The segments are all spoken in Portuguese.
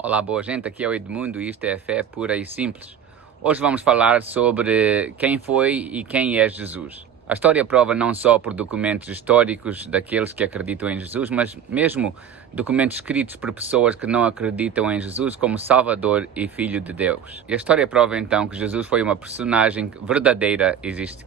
Olá, boa gente, aqui é o Edmundo e isto é Fé Pura e Simples. Hoje vamos falar sobre quem foi e quem é Jesus. A história prova não só por documentos históricos daqueles que acreditam em Jesus, mas mesmo documentos escritos por pessoas que não acreditam em Jesus como Salvador e Filho de Deus. E a história prova então que Jesus foi uma personagem verdadeira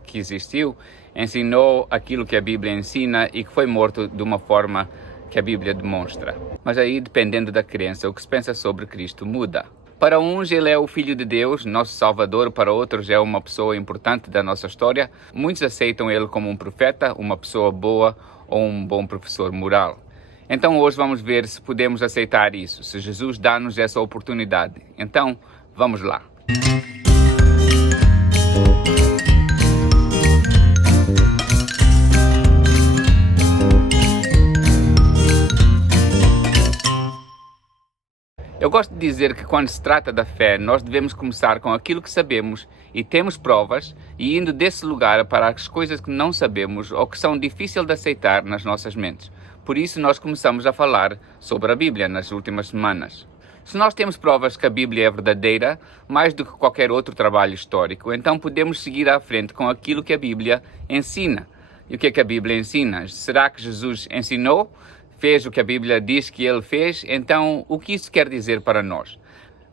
que existiu, ensinou aquilo que a Bíblia ensina e que foi morto de uma forma que a Bíblia demonstra. Mas aí, dependendo da crença, o que se pensa sobre Cristo muda. Para uns, ele é o Filho de Deus, nosso Salvador. Para outros, é uma pessoa importante da nossa história. Muitos aceitam ele como um profeta, uma pessoa boa ou um bom professor moral. Então, hoje vamos ver se podemos aceitar isso, se Jesus dá-nos essa oportunidade. Então, vamos lá. Eu gosto de dizer que quando se trata da fé, nós devemos começar com aquilo que sabemos e temos provas e indo desse lugar para as coisas que não sabemos ou que são difíceis de aceitar nas nossas mentes. Por isso nós começamos a falar sobre a Bíblia nas últimas semanas. Se nós temos provas que a Bíblia é verdadeira, mais do que qualquer outro trabalho histórico, então podemos seguir à frente com aquilo que a Bíblia ensina. E o que é que a Bíblia ensina? Será que Jesus ensinou? Fez o que a Bíblia diz que ele fez? Então, o que isso quer dizer para nós?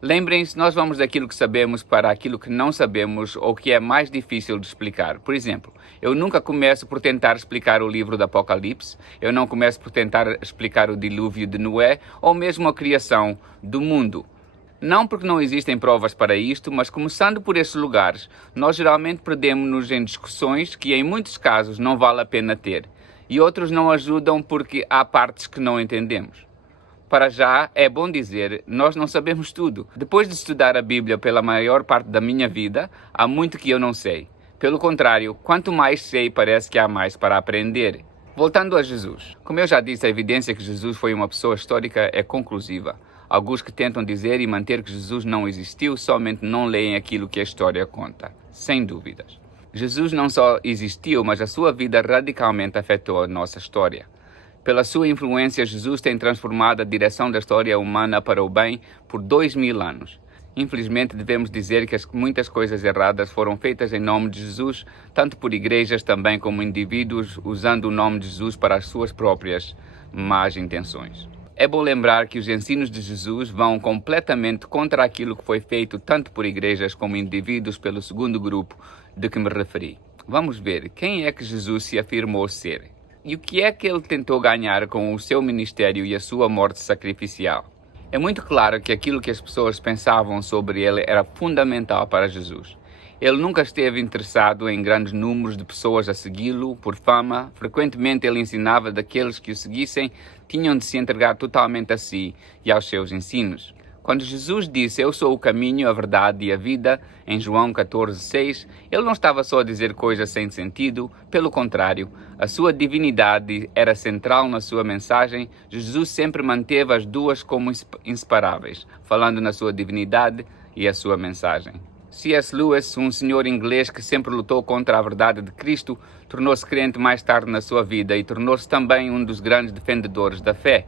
Lembrem-se, nós vamos daquilo que sabemos para aquilo que não sabemos ou que é mais difícil de explicar. Por exemplo, eu nunca começo por tentar explicar o livro do Apocalipse, eu não começo por tentar explicar o dilúvio de Noé ou mesmo a criação do mundo. Não porque não existem provas para isto, mas começando por esses lugares, nós geralmente perdemos-nos em discussões que em muitos casos não vale a pena ter. E outros não ajudam porque há partes que não entendemos. Para já, é bom dizer, nós não sabemos tudo. Depois de estudar a Bíblia pela maior parte da minha vida, há muito que eu não sei. Pelo contrário, quanto mais sei, parece que há mais para aprender. Voltando a Jesus. Como eu já disse, a evidência que Jesus foi uma pessoa histórica é conclusiva. Alguns que tentam dizer e manter que Jesus não existiu somente não leem aquilo que a história conta. Sem dúvidas. Jesus não só existiu, mas a sua vida radicalmente afetou a nossa história. Pela sua influência, Jesus tem transformado a direção da história humana para o bem por 2000 anos. Infelizmente, devemos dizer que muitas coisas erradas foram feitas em nome de Jesus, tanto por igrejas também como indivíduos, usando o nome de Jesus para as suas próprias más intenções. É bom lembrar que os ensinos de Jesus vão completamente contra aquilo que foi feito tanto por igrejas como indivíduos pelo segundo grupo de que me referi. Vamos ver quem é que Jesus se afirmou ser e o que é que ele tentou ganhar com o seu ministério e a sua morte sacrificial. É muito claro que aquilo que as pessoas pensavam sobre ele era fundamental para Jesus. Ele nunca esteve interessado em grandes números de pessoas a segui-lo por fama. Frequentemente ele ensinava daqueles que o seguissem tinham de se entregar totalmente a si e aos seus ensinos. Quando Jesus disse, eu sou o caminho, a verdade e a vida, em João 14:6, ele não estava só a dizer coisas sem sentido, pelo contrário, a sua divinidade era central na sua mensagem. Jesus sempre manteve as duas como inseparáveis, falando na sua divinidade e a sua mensagem. C.S. Lewis, um senhor inglês que sempre lutou contra a verdade de Cristo, tornou-se crente mais tarde na sua vida e tornou-se também um dos grandes defendedores da fé.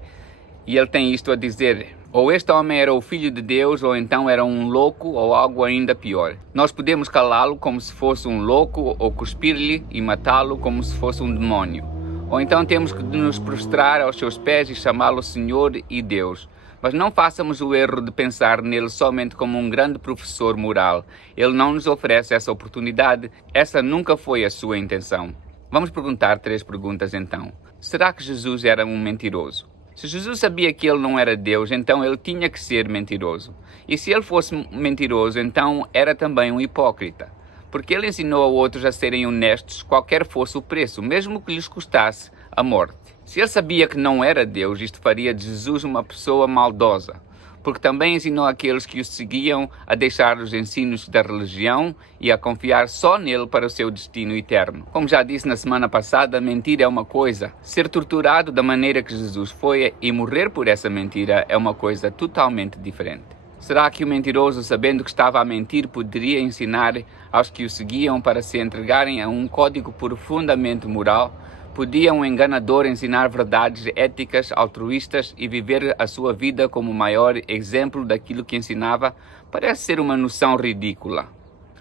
E ele tem isto a dizer, ou este homem era o Filho de Deus, ou então era um louco, ou algo ainda pior. Nós podemos calá-lo como se fosse um louco, ou cuspir-lhe e matá-lo como se fosse um demónio. Ou então temos que nos prostrar aos seus pés e chamá-lo Senhor e Deus. Mas não façamos o erro de pensar nele somente como um grande professor moral. Ele não nos oferece essa oportunidade. Essa nunca foi a sua intenção. Vamos perguntar 3 perguntas então. Será que Jesus era um mentiroso? Se Jesus sabia que ele não era Deus, então ele tinha que ser mentiroso. E se ele fosse mentiroso, então era também um hipócrita. Porque ele ensinou a outros a serem honestos, qualquer fosse o preço, mesmo que lhes custasse a morte. Se ele sabia que não era Deus, isto faria de Jesus uma pessoa maldosa, porque também ensinou aqueles que o seguiam a deixar os ensinos da religião e a confiar só nele para o seu destino eterno. Como já disse na semana passada, mentir é uma coisa, ser torturado da maneira que Jesus foi e morrer por essa mentira é uma coisa totalmente diferente. Será que o mentiroso, sabendo que estava a mentir, poderia ensinar aos que o seguiam para se entregarem a um código profundamente moral? Podia um enganador ensinar verdades éticas, altruístas e viver a sua vida como o maior exemplo daquilo que ensinava? Parece ser uma noção ridícula.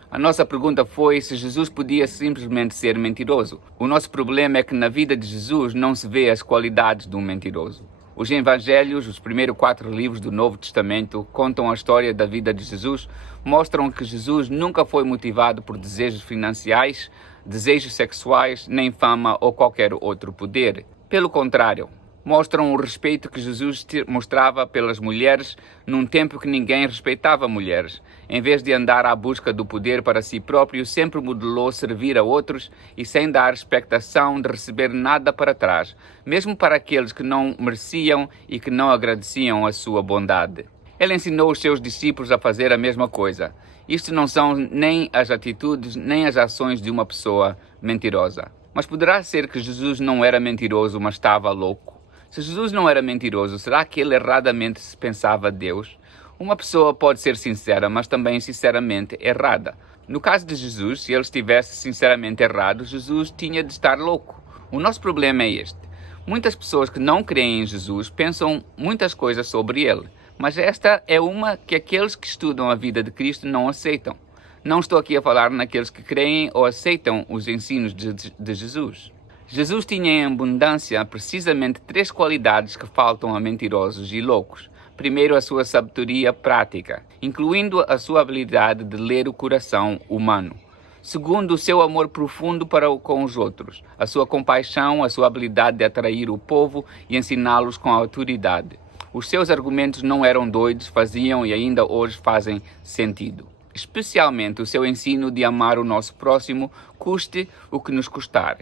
A nossa pergunta foi se Jesus podia simplesmente ser mentiroso. O nosso problema é que na vida de Jesus não se vê as qualidades de um mentiroso. Os evangelhos, os primeiros 4 livros do Novo Testamento, contam a história da vida de Jesus, mostram que Jesus nunca foi motivado por desejos financiais, desejos sexuais, nem fama ou qualquer outro poder. Pelo contrário, mostram o respeito que Jesus mostrava pelas mulheres num tempo que ninguém respeitava mulheres. Em vez de andar à busca do poder para si próprio, sempre modelou servir a outros e sem dar expectação de receber nada para trás, mesmo para aqueles que não mereciam e que não agradeciam a sua bondade. Ele ensinou os seus discípulos a fazer a mesma coisa. Isto não são nem as atitudes nem as ações de uma pessoa mentirosa. Mas poderá ser que Jesus não era mentiroso, mas estava louco? Se Jesus não era mentiroso, será que ele erradamente pensava Deus? Uma pessoa pode ser sincera, mas também sinceramente errada. No caso de Jesus, se ele estivesse sinceramente errado, Jesus tinha de estar louco. O nosso problema é este. Muitas pessoas que não creem em Jesus pensam muitas coisas sobre ele, mas esta é uma que aqueles que estudam a vida de Cristo não aceitam. Não estou aqui a falar naqueles que creem ou aceitam os ensinos de Jesus. Jesus tinha em abundância precisamente 3 qualidades que faltam a mentirosos e loucos. Primeiro, a sua sabedoria prática, incluindo a sua habilidade de ler o coração humano. Segundo, o seu amor profundo para com os outros, a sua compaixão, a sua habilidade de atrair o povo e ensiná-los com autoridade. Os seus argumentos não eram doidos, faziam e ainda hoje fazem sentido. Especialmente o seu ensino de amar o nosso próximo, custe o que nos custar.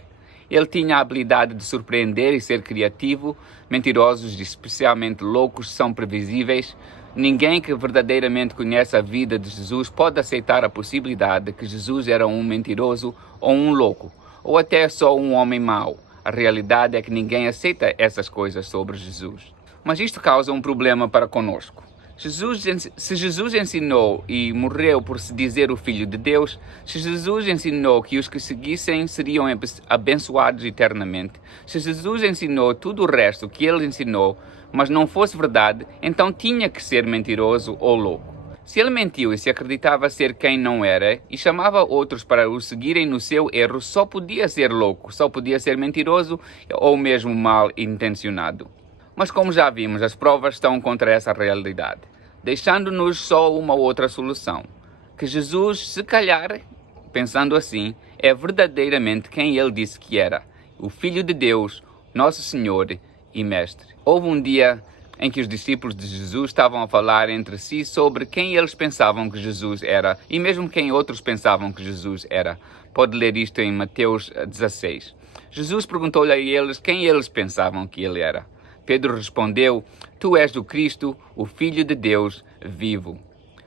Ele tinha a habilidade de surpreender e ser criativo. Mentirosos, especialmente loucos, são previsíveis. Ninguém que verdadeiramente conhece a vida de Jesus pode aceitar a possibilidade de que Jesus era um mentiroso ou um louco, ou até só um homem mau. A realidade é que ninguém aceita essas coisas sobre Jesus. Mas isto causa um problema para conosco. Se Jesus ensinou e morreu por se dizer o Filho de Deus, se Jesus ensinou que os que seguissem seriam abençoados eternamente, se Jesus ensinou tudo o resto que ele ensinou, mas não fosse verdade, então tinha que ser mentiroso ou louco. Se ele mentiu e se acreditava ser quem não era e chamava outros para o seguirem no seu erro, só podia ser louco, só podia ser mentiroso ou mesmo mal intencionado. Mas como já vimos, as provas estão contra essa realidade, deixando-nos só uma outra solução. Que Jesus, se calhar, pensando assim, é verdadeiramente quem ele disse que era, o Filho de Deus, nosso Senhor e Mestre. Houve um dia em que os discípulos de Jesus estavam a falar entre si sobre quem eles pensavam que Jesus era e mesmo quem outros pensavam que Jesus era. Pode ler isto em Mateus 16. Jesus perguntou-lhe a eles quem eles pensavam que ele era. Pedro respondeu: Tu és o Cristo, o Filho de Deus vivo.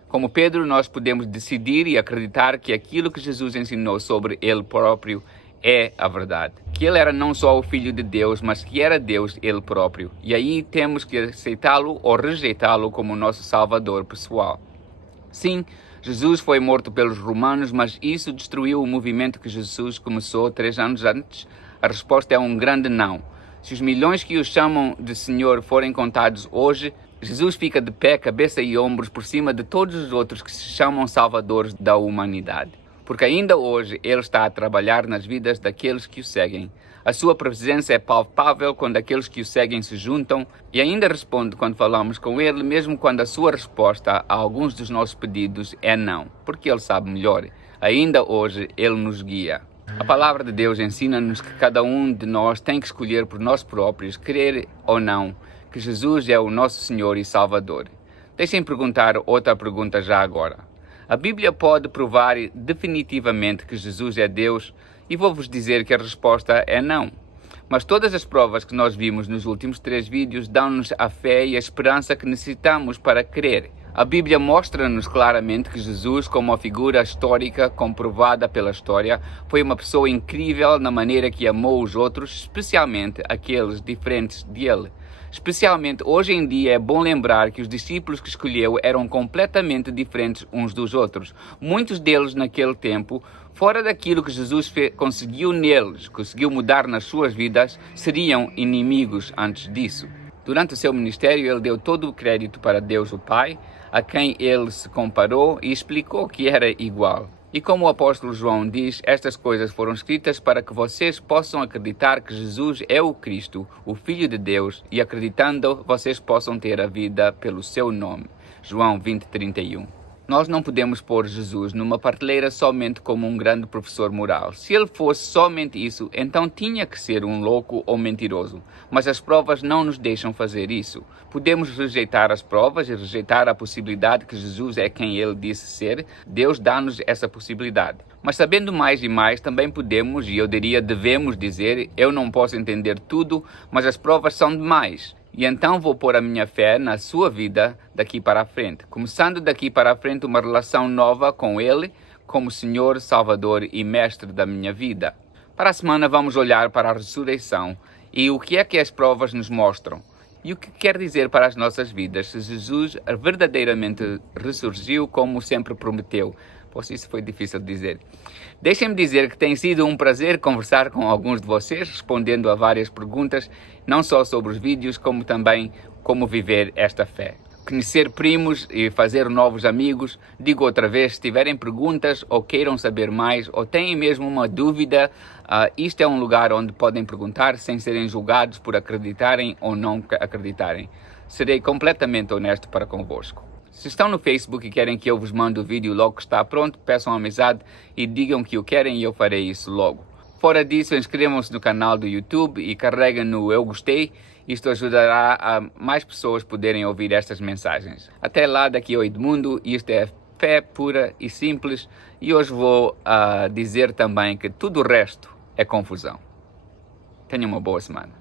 Como Pedro, nós podemos decidir e acreditar que aquilo que Jesus ensinou sobre ele próprio é a verdade. Que ele era não só o Filho de Deus, mas que era Deus ele próprio. E aí temos que aceitá-lo ou rejeitá-lo como nosso Salvador pessoal. Sim, Jesus foi morto pelos romanos, mas isso destruiu o movimento que Jesus começou 3 anos antes? A resposta é um grande não. Se os milhões que o chamam de Senhor forem contados hoje, Jesus fica de pé, cabeça e ombros por cima de todos os outros que se chamam salvadores da humanidade. Porque ainda hoje Ele está a trabalhar nas vidas daqueles que o seguem. A sua presença é palpável quando aqueles que o seguem se juntam e ainda responde quando falamos com Ele, mesmo quando a sua resposta a alguns dos nossos pedidos é não, porque Ele sabe melhor. Ainda hoje Ele nos guia. A palavra de Deus ensina-nos que cada um de nós tem que escolher por nós próprios, crer ou não, que Jesus é o nosso Senhor e Salvador. Deixem-me perguntar outra pergunta já agora. A Bíblia pode provar definitivamente que Jesus é Deus? E vou-vos dizer que a resposta é não. Mas todas as provas que nós vimos nos últimos 3 vídeos dão-nos a fé e a esperança que necessitamos para crer. A Bíblia mostra-nos claramente que Jesus, como uma figura histórica comprovada pela história, foi uma pessoa incrível na maneira que amou os outros, especialmente aqueles diferentes dele. Especialmente hoje em dia é bom lembrar que os discípulos que escolheu eram completamente diferentes uns dos outros. Muitos deles naquele tempo, fora daquilo que Jesus conseguiu neles, conseguiu mudar nas suas vidas, seriam inimigos antes disso. Durante o seu ministério, ele deu todo o crédito para Deus o Pai, a quem ele se comparou e explicou que era igual. E como o apóstolo João diz, estas coisas foram escritas para que vocês possam acreditar que Jesus é o Cristo, o Filho de Deus, e acreditando, vocês possam ter a vida pelo seu nome. João 20:31. Nós não podemos pôr Jesus numa prateleira somente como um grande professor moral. Se ele fosse somente isso, então tinha que ser um louco ou mentiroso. Mas as provas não nos deixam fazer isso. Podemos rejeitar as provas e rejeitar a possibilidade que Jesus é quem ele disse ser. Deus dá-nos essa possibilidade. Mas sabendo mais e mais, também podemos, e eu diria devemos dizer, eu não posso entender tudo, mas as provas são demais. E então vou pôr a minha fé na sua vida daqui para a frente, começando daqui para a frente uma relação nova com Ele, como Senhor, Salvador e Mestre da minha vida. Para a semana vamos olhar para a ressurreição e o que é que as provas nos mostram. E o que quer dizer para as nossas vidas se Jesus verdadeiramente ressurgiu como sempre prometeu. Pois isso foi difícil de dizer. Deixem-me dizer que tem sido um prazer conversar com alguns de vocês, respondendo a várias perguntas, não só sobre os vídeos, como também como viver esta fé. Conhecer primos e fazer novos amigos. Digo outra vez, se tiverem perguntas ou queiram saber mais ou têm mesmo uma dúvida, isto é um lugar onde podem perguntar sem serem julgados por acreditarem ou não acreditarem. Serei completamente honesto para convosco. Se estão no Facebook e querem que eu vos mande o vídeo logo que está pronto, peçam amizade e digam que o querem e eu farei isso logo. Fora disso, inscrevam-se no canal do YouTube e carreguem no eu gostei. Isto ajudará a mais pessoas poderem ouvir estas mensagens. Até lá, daqui ao Edmundo, isto é fé pura e simples. E hoje vou dizer também que tudo o resto é confusão. Tenham uma boa semana.